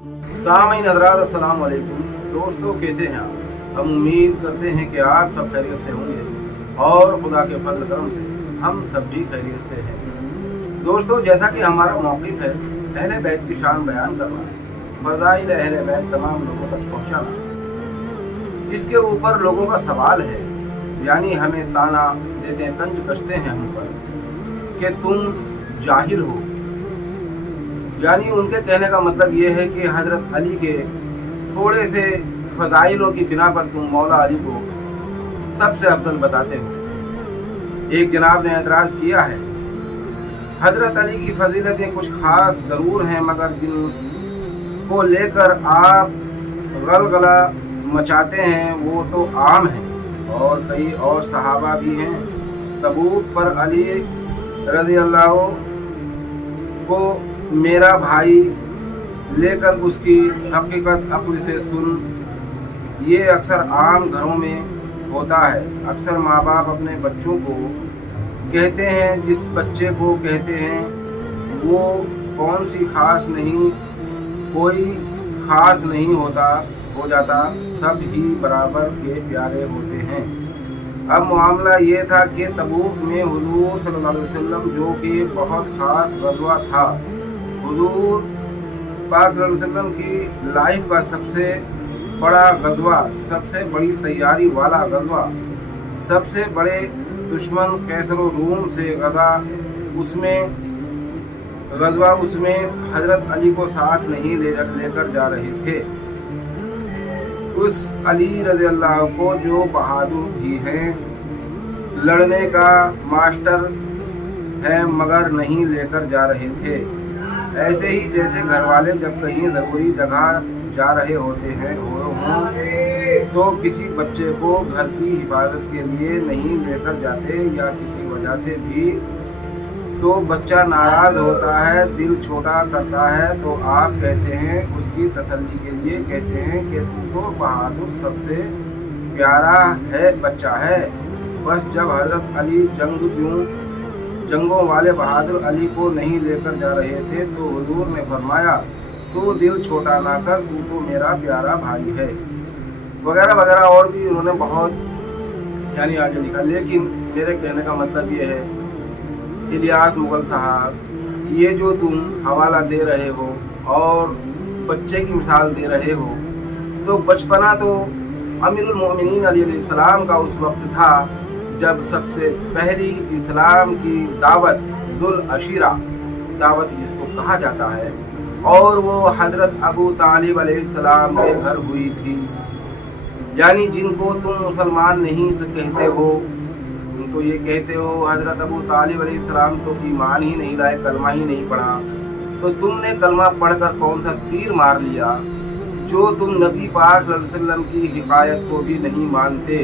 सामीन हज़रात अस्सलाम वालेकुम। दोस्तों, कैसे हैं आप? हम उम्मीद करते हैं कि आप सब खैरियत से होंगे और खुदा के फजल करम से हम सब भी खैरियत से हैं। दोस्तों, जैसा कि हमारा मौक़िफ़ है अहले बैत की शान बयान करना, फ़ज़ाइल अहले बैत तमाम लोगों तक पहुँचाना, इसके ऊपर लोगों का सवाल है, यानी हमें ताना देते हैं, तंज कसते हैं हम पर कि तुम जाहिल हो। यानी उनके कहने का मतलब ये है कि हज़रत अली के थोड़े से फ़ज़ाइलों की बिना पर तुम मौला अली को सबसे अफजल बताते हो। एक जनाब ने एतराज़ किया है, हज़रत अली की फ़जीलतें कुछ ख़ास ज़रूर हैं, मगर जिनको लेकर आप गलगला मचाते हैं वो तो आम हैं, और कई और सहाबा भी हैं। तबूक पर अली रज़ी अल्लाह को मेरा भाई लेकर उसकी हकीकत अक्ल से सुन, ये अक्सर आम घरों में होता है। अक्सर माँ बाप अपने बच्चों को कहते हैं, जिस बच्चे को कहते हैं वो कौन सी खास नहीं, कोई खास नहीं हो जाता, सब ही बराबर के प्यारे होते हैं। अब मामला ये था कि तबूक में हुजूर सल्लल्लाहु अलैहि वसल्लम, जो कि बहुत ख़ास गज़वा था, हुजूर पाक सल्लल्लाहु अलैहि वसल्लम की लाइफ का सबसे बड़ा गज़वा, सबसे बड़ी तैयारी वाला गज़वा, सबसे बड़े दुश्मन कैसर रूम से गज़वा उसमें हज़रत अली को साथ नहीं लेकर जा रहे थे। उस अली रज़ी अल्लाह को जो बहादुर भी हैं, लड़ने का मास्टर है, मगर नहीं लेकर जा रहे थे। ऐसे ही जैसे घर वाले जब कहीं ज़रूरी जगह जा रहे होते हैं तो किसी बच्चे को घर की हिफाजत के लिए नहीं लेकर जाते, या किसी वजह से भी तो बच्चा नाराज़ होता है, दिल छोटा करता है, तो आप कहते हैं, उसकी तसल्ली के लिए कहते हैं कि तू तो बहादुर सबसे प्यारा है बच्चा है। बस जब हज़रत अली जंगों वाले बहादुर अली को नहीं लेकर जा रहे थे तो हुजूर ने फरमाया, तू दिल छोटा ना कर, तू तो मेरा प्यारा भाई है, वगैरह वगैरह। और भी उन्होंने बहुत यानी आगे लिखा। लेकिन मेरे कहने का मतलब ये है, इलियास मुगल साहब, ये जो तुम हवाला दे रहे हो और बच्चे की मिसाल दे रहे हो, तो बचपना तो अमीरुल मोमिनीन अली अलैहिस्सलाम का उस वक्त था जब सबसे पहली इस्लाम की दावत, ज़ुल अशीरा दावत जिसको कहा जाता है, और वो हज़रत अबू तालिब अलैहिस्सलाम के घर हुई थी। यानी जिनको तुम मुसलमान नहीं कहते हो, उनको ये कहते हो हज़रत अबू तालिब अलैहिस्सलाम तो ईमान ही नहीं लाए, कलमा ही नहीं पढ़ा, तो तुमने कलमा पढ़कर कौन सा तीर मार लिया, जो तुम नबी पाक सल्लल्लाहु अलैहि वसल्लम की हिकायत को भी नहीं मानते।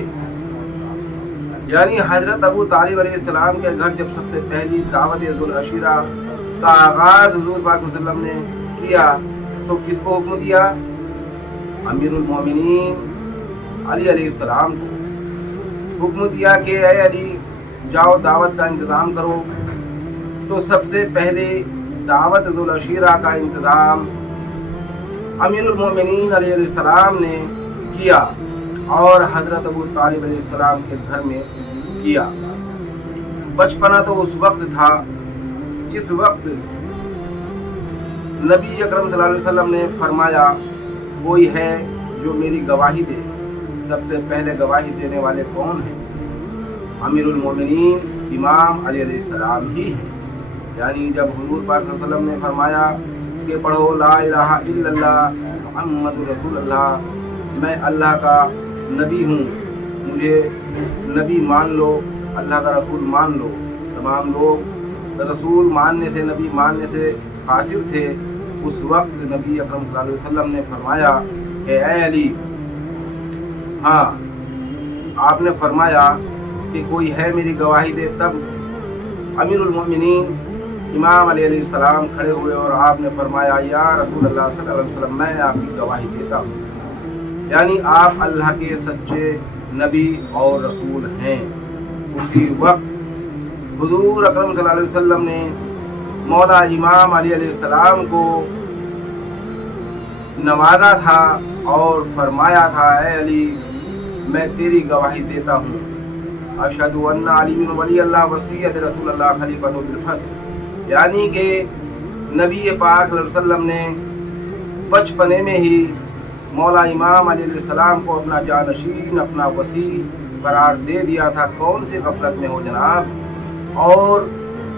यानी हज़रत अबू तालिब अलैहिस्सलाम के घर जब सबसे पहली दावत ज़ुल अशीरा का आगाज़ हुज़ूर पाक वसल्लम ने किया, तो किसको हुक्म दिया? अमीरुल मोमिनीन अली अलैहिस्सलाम को हुक्म दिया कि ए अली, जाओ दावत का इंतज़ाम करो। तो सबसे पहले दावत ज़ुल अशीरा का इंतज़ाम अमीरुल मोमिनीन अली अलैहिस्सलाम ने किया और हज़रत अबू तालिब अलैहिस्सलाम के घर में किया। बचपना तो उस वक्त था जिस वक्त नबी अकरम सल्लल्लाहु अलैहि वसल्लम ने फरमाया, कोई है जो मेरी गवाही दे। सबसे पहले गवाही देने वाले कौन हैं? अमीरुल मोमिनीन इमाम अली अलैहिस्सलाम ही हैं। यानी जब हुजूर पाक सल्लल्लाहु अलैहि वसल्लम ने फरमाया कि पढ़ो ला इलाहा इल्लल्लाह मुहम्मदुर रसूलुल्लाह, मैं अल्लाह का नबी हूँ, मुझे नबी मान लो, अल्लाह का रसूल मान लो। तमाम लोग रसूल मानने से, नबी मानने से कासिर थे। उस वक्त नबी अकरम सल्लल्लाहु अलैहि वसल्लम ने फरमाया कि ए अली, हाँ, आपने फरमाया कि कोई है मेरी गवाही दे। तब अमीरुल मोमिनीन इमाम अली अलैहिस्सलाम खड़े हुए और आपने फरमाया, या रसूल अल्लाह सल्लल्लाहु अलैहि वसल्लम, मैं आपकी गवाही देता हूँ, यानी आप अल्लाह के सच्चे नबी और रसूल हैं। उसी वक्त हुजूर अकरम सल्लल्लाहु अलैहि वसल्लम ने मौला इमाम अली अलैहिस्सलाम को नवाजा था और फरमाया था, ए अली मैं तेरी गवाही देता हूँ, अशहदु अन्ना अली वली अल्लाह वसीयत रसूल अल्लाह खलीफतु बिल फस्ल, यानी कि नबी पाक सल्लल्लाहु अलैहि वसल्लम ने बचपने में ही मौला इमाम अली अलैहिस्सलाम को अपना जानशीन, अपना वसी करार दे दिया था। कौन सी गफलत में हो जनाब। और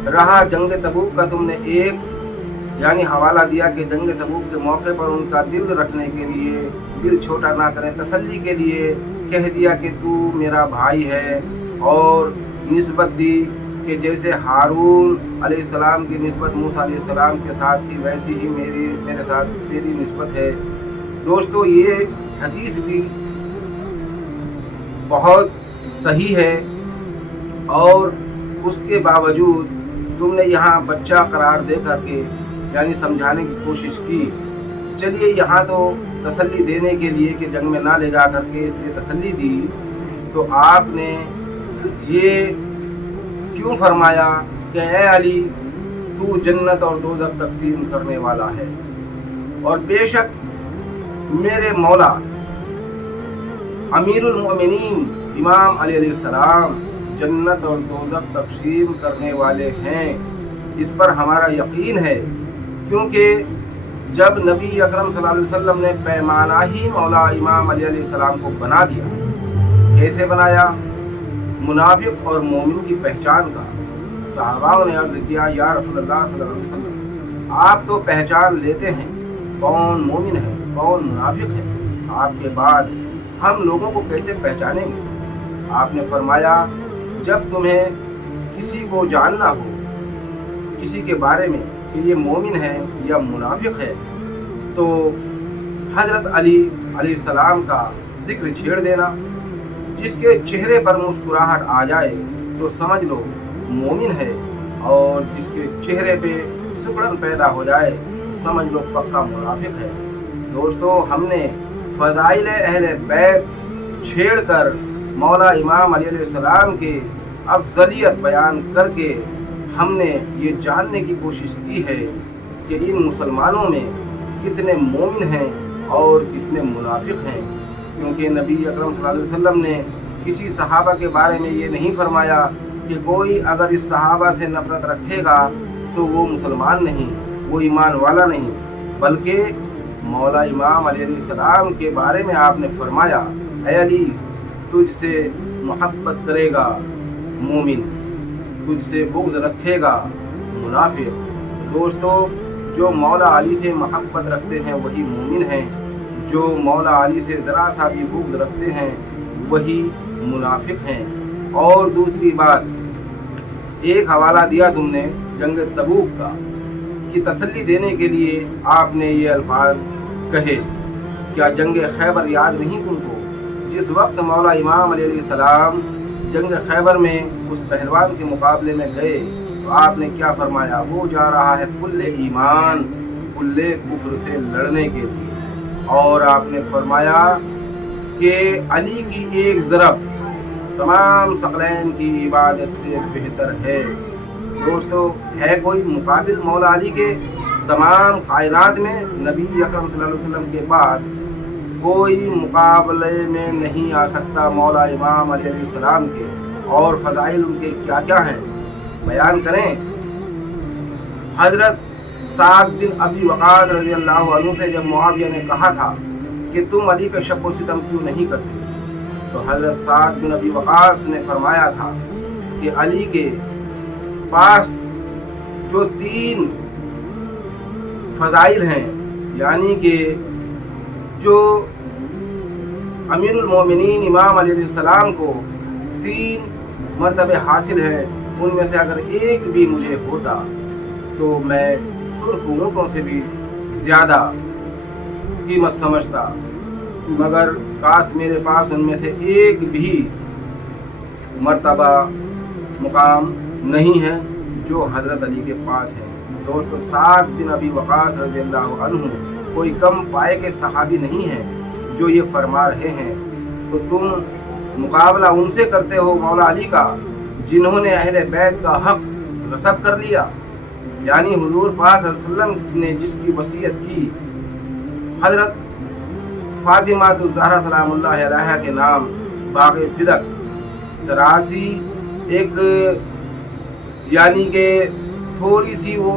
रहा जंग तबूक का, तुमने एक यानी हवाला दिया कि जंग तबूक के मौके पर उनका दिल रखने के लिए, दिल छोटा ना करें, तसल्ली के लिए कह दिया कि तू मेरा भाई है, और निस्बत दी कि जैसे हारून अलैहिस्सलाम की निस्बत मूसा अलैहिस्सलाम के साथ थी, वैसी ही मेरे साथ तेरी निस्बत है। दोस्तों, ये हदीस भी बहुत सही है, और उसके बावजूद तुमने यहाँ बच्चा करार दे करके यानी समझाने की कोशिश की। चलिए, यहाँ तो तसल्ली देने के लिए कि जंग में ना ले जा करके इसलिए तसल्ली दी, तो आपने ये क्यों फरमाया कि ए अली तू जन्नत और दोज़ख तकसीम करने वाला है, और बेशक मेरे मौला अमीरुल मोमिनीन इमाम अली अलैहिस्सलाम जन्नत और दोज़ख तकसीम करने वाले हैं, इस पर हमारा यकीन है। क्योंकि जब नबी अकरम सल्लल्लाहु अलैहि वसल्लम ने पैमाना ही मौला इमाम अली अलैहिस्सलाम को बना दिया, कैसे बनाया? मुनाफिक और मोमिन की पहचान का। सहाबाओं ने अर्ज़ किया, या रसूलल्लाह सल्लल्लाहु अलैहि वसल्लम आप तो पहचान लेते हैं कौन मोमिन है कौन मुनाफिक है, आपके बाद हम लोगों को कैसे पहचानेंगे? आपने फरमाया, जब तुम्हें किसी को जानना हो किसी के बारे में कि ये मोमिन है या मुनाफिक है, तो हज़रत अली अलैहिस्सलाम का जिक्र छेड़ देना। जिसके चेहरे पर मुस्कुराहट आ जाए तो समझ लो मोमिन है, और जिसके चेहरे पे सुकड़न पैदा हो जाए तो समझ लो पक्का मुनाफिक है। दोस्तों, हमने फ़ज़ाइल अहले बैत छेड़कर मौला इमाम अली अलैहिस्सलाम के अफजलियत बयान करके हमने ये जानने की कोशिश की है कि इन मुसलमानों में कितने मोमिन हैं और कितने मुनाफिक हैं। क्योंकि नबी अकरम सल्लल्लाहु अलैहि वसल्लम ने किसी सहाबा के बारे में ये नहीं फरमाया कि कोई अगर इस सहाबा से नफरत रखेगा तो वो मुसलमान नहीं, वो ईमान वाला नहीं, बल्कि मौला इमाम अली अलैहिस्सलाम के बारे में आपने फरमाया, ऐ अली तुझसे मोहब्बत करेगा मोमिन, तुझसे बुग़्ज़ रखेगा मुनाफिक। दोस्तों, जो मौला अली से मोहब्बत रखते हैं वही मोमिन हैं, जो मौला अली से ज़रा सा भी बुग़्ज़ रखते हैं वही मुनाफिक हैं। और दूसरी बात, एक हवाला दिया तुमने जंग तबूक का कि तसल्ली देने के लिए आपने ये अल्फाज कहे। क्या जंग खैबर याद नहीं तुमको? जिस वक्त मौला इमाम अली अलैहिस्सलाम जंग खैबर में उस पहलवान के मुकाबले में गए तो आपने क्या फरमाया? वो जा रहा है कुल्ले ईमान कुल्ले कुफ्र से लड़ने के लिए, और आपने फरमाया कि अली की एक ज़रब तमाम सकलैन की इबादत से बेहतर है। दोस्तों, है कोई मुकाबिल मौला अली के? तमाम कायनात में नबी अकरम सल्लल्लाहु अलैहि वसल्लम के बाद कोई मुकाबले में नहीं आ सकता मौला इमाम अली अलैहिस्सलाम के। और फ़ज़ाइल उनके क्या क्या हैं बयान करें। हज़रत साद बिन अबी वक़ास रज़ियल्लाहु अन्हु से जब मुआविया ने कहा था कि तुम अली पे शक व सितम क्यों नहीं करते, तो हज़रत साद बिन अबी वक़ास ने फरमाया था कि अली के पास जो 3 फ़ज़ाइल हैं, यानी कि जो अमीरुल मोमिनीन इमाम अली अलैहिस्सलाम को 3 मर्तबे हासिल हैं, उनमें से अगर एक भी मुझे होता तो मैं सुर्ख ऊँटों से भी ज़्यादा कीमत समझता, मगर काश मेरे पास उनमें से एक भी मर्तबा मुकाम नहीं है जो हज़रत अली के पास है। दोस्तों, साद बिन अबी वक़ास रज़ियल्लाहु अन्हु कोई कम पाए के सहाबी नहीं है जो ये फरमा रहे हैं, तो तुम मुकाबला उनसे करते हो मौला अली का जिन्होंने अहले बैत का हक गसब कर लिया। यानी हुजूर पाक सल्लल्लाहु अलैहि वसल्लम ने जिसकी वसीयत की हजरत फातिमा ज़हरा सलामुल्लाह अलैहा के नाम बाग़ फिदक 83 एक यानी कि थोड़ी सी वो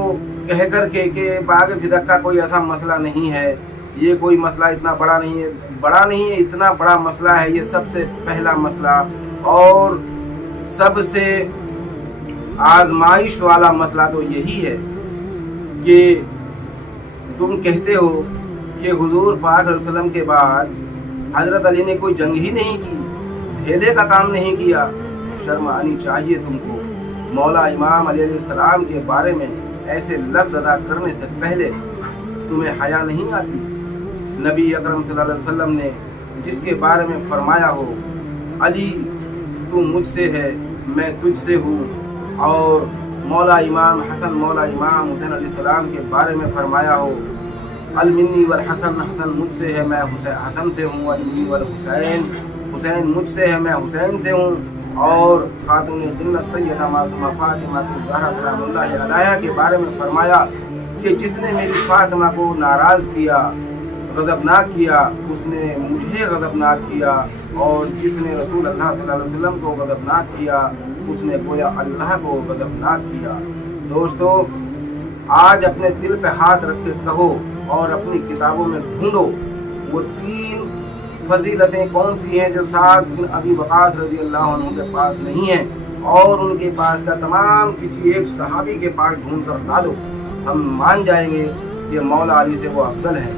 कह कर के बाग़ फिदक का कोई ऐसा मसला नहीं है, ये कोई मसला इतना बड़ा नहीं है, इतना बड़ा मसला है। ये सबसे पहला मसला और सबसे आजमाइश वाला मसला तो यही है कि तुम कहते हो कि हुजूर पाक सल्लल्लाहु अलैहि वसल्लम के बाद हजरत अली ने कोई जंग ही नहीं की, ढेले का काम नहीं किया। शर्म आनी चाहिए तुमको। मौला इमाम अली अलैहिस्सलाम के बारे में ऐसे लफ्ज़ अदा करने से पहले तुम्हें हया नहीं आती? नबी अकरम सल्लल्लाहु अलैहि वसल्लम ने जिसके बारे में फरमाया हो, अली तू मुझसे है, मैं तुझसे हूँ, और मौला इमाम हसन मौला इमाम हुसैन अलैहिस्सलाम के बारे में फरमाया हो, अल मिन्नी वल हसन, हसन मुझसे है, मैं हसन से हूँ, अल मिन्नी वल हुसैन, हुसैन मुझसे है, मैं हुसैन से हूँ, और खातून जन्नत सैयदा मासूमा फातिमा ज़हरा सलामुल्लाह अलैहा के बारे में फरमाया कि जिसने मेरी फातिमा को नाराज़ किया, गज़बनाक किया, उसने मुझे गज़बनाक किया, और जिसने रसूल अल्लाह सल्लल्लाहु अलैहि वसल्लम को गज़बनाक किया, उसने गोया अल्लाह को गज़बनाक किया। दोस्तों, आज अपने दिल पे हाथ रख के कहो और अपनी किताबों में ढूंढो वो 3 फजीलतें कौन सी हैं जो साद बिन अबी वक़ास रज़ी अल्लाह अन्हु के पास नहीं है, और उनके पास का तमाम किसी एक सहाबी के पास ढूंढ कर ला दो। हम मान जाएंगे कि मौला अली से वो अफजल है।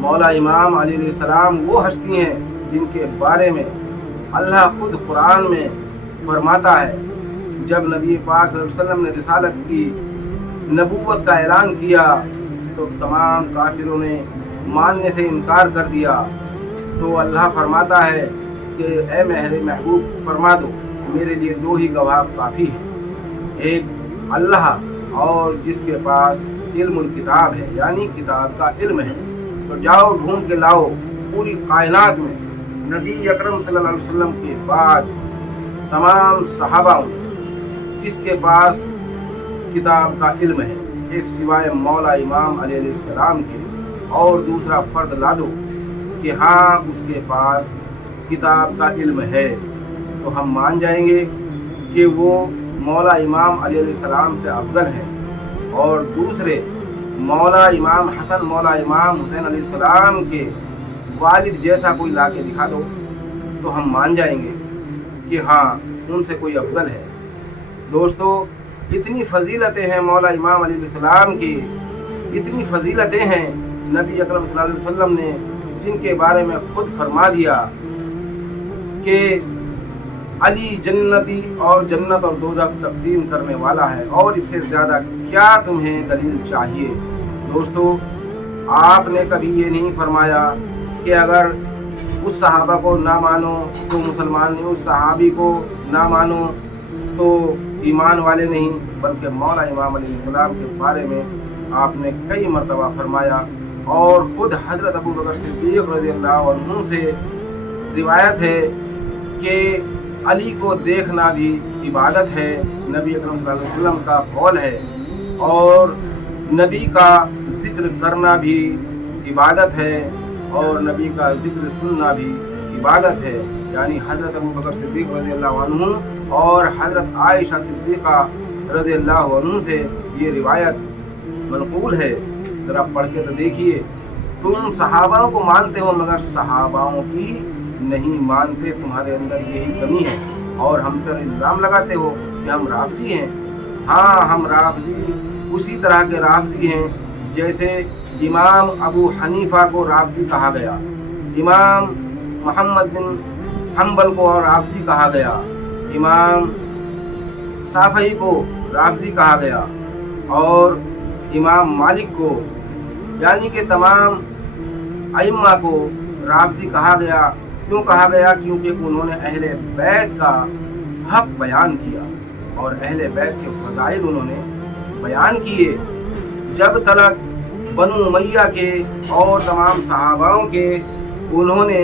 मौला इमाम अली अलैहिस्सलाम वो हस्ती हैं जिनके बारे में अल्लाह खुद कुरान में फरमाता है, जब नबी पाक सल्लल्लाहु अलैहि वसल्लम ने रिसालत की नबूवत का ऐलान किया तो तमाम काफिरों ने मानने से इनकार कर दिया। तो अल्लाह फरमाता है कि ए मेरे महबूब फरमा दो, मेरे लिए 2 ही गवाह काफ़ी हैं, एक अल्लाह और जिसके पास इल्मुल किताब है, यानी किताब का इल्म है। तो जाओ ढूंढ के लाओ पूरी कायनात में नबी अकरम सल्लल्लाहु अलैहि वसल्लम के बाद तमाम सहाबाओं किसके पास किताब का इल्म है, एक सिवाय मौला इमाम अली अलैहिस्सलाम के, और दूसरा फ़र्द ला दो कि हाँ उसके पास किताब का इल्म है, तो हम मान जाएंगे कि वो मौला इमाम अली अलैहिस्सलाम से अफजल है। और दूसरे मौला इमाम हसन मौला इमाम हुसैन अलैहिस्सलाम के वालिद जैसा कोई ला के दिखा दो तो हम मान जाएंगे कि हाँ उनसे कोई अफजल है। दोस्तों, इतनी फजीलतें हैं मौला इमाम अली अलैहिस्सलाम की, इतनी फजीलतें हैं नबी अकरम सल्लल्लाहु अलैहि वसल्लम ने जिनके बारे में खुद फरमा दिया कि अली जन्नती और जन्नत और दोज़ख तकसीम करने वाला है, और इससे ज़्यादा क्या तुम्हें दलील चाहिए। दोस्तों, आपने कभी ये नहीं फरमाया कि अगर उस सहाबा को ना मानो तो मुसलमान नहीं, उस सहाबी को ना मानो तो ईमान वाले नहीं, बल्कि मौला इमाम अलैहिस्सलाम के बारे में आपने कई मरतबा फरमाया। और खुद हज़रत अबू बकर सिद्दीक़ रज़ियल्लाहु अन्हु से रिवायत है कि अली को देखना भी इबादत है, नबी अकरम सल्लल्लाहु अलैहि वसल्लम का कौल है, और नबी का जिक्र करना भी इबादत है, और नबी का जिक्र सुनना भी इबादत है। यानी हज़रत अबू बकर सिद्दीक़ रज़ियल्लाहु अन्हु और हज़रत आयशा सिद्दीक़ा रज़ियल्लाहु अन्हु से ये रिवायत मनक़ूल है। ज़रा पढ़ के तो देखिए, तुम सहाबाओं को मानते हो मगर सहाबाओं की नहीं मानते, तुम्हारे अंदर यही कमी है, और हम पर इल्ज़ाम लगाते हो कि हम राफ़ज़ी हैं। हाँ, हम राफ़ज़ी उसी तरह के राफ़ज़ी हैं जैसे इमाम अबू हनीफ़ा को राफ़ज़ी कहा गया, इमाम मोहम्मद बिन हम्बल को और राफ़ज़ी कहा गया, इमाम शाफ़ई को राफ़ज़ी कहा गया, और इमाम मालिक को, यानी कि तमाम अइम्मा को राफ़ज़ी कहा गया। क्यों कहा गया? क्योंकि उन्होंने अहले बैत का हक बयान किया और अहले बैत के फ़ज़ाइल उन्होंने बयान किए। जब तक बनु उमय्या के और तमाम सहाबाओं के उन्होंने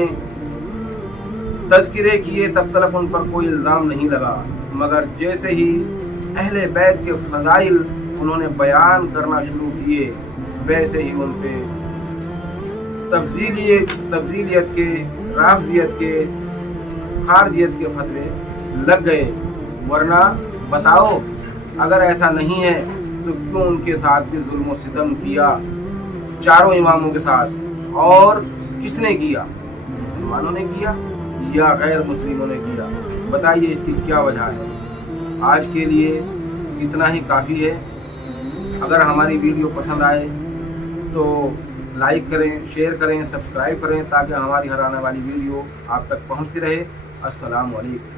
तज़किरे किए तब तक उन पर कोई इल्ज़ाम नहीं लगा, मगर जैसे ही अहले बैत के फ़ज़ाइल उन्होंने बयान करना शुरू किए वैसे ही उन पे تفضیلیت کے، رافضیت کے، خارجیت کے فتوے لگ گئے، ورنہ بتاؤ اگر ایسا نہیں ہے تو کیوں ان کے ساتھ بھی ظلم و ستم کیا چاروں اماموں کے ساتھ؟ اور کس نے کیا؟ مسلمانوں نے کیا یا غیر مسلموں نے کیا؟ بتائیے اس کی کیا وجہ ہے؟ آج کے لیے اتنا ہی کافی ہے۔ اگر ہماری ویڈیو پسند آئے تو لائک کریں، شیئر کریں، سبسکرائب کریں تاکہ ہماری ہر آنے والی ویڈیو آپ تک پہنچتی رہے۔ السلام علیکم۔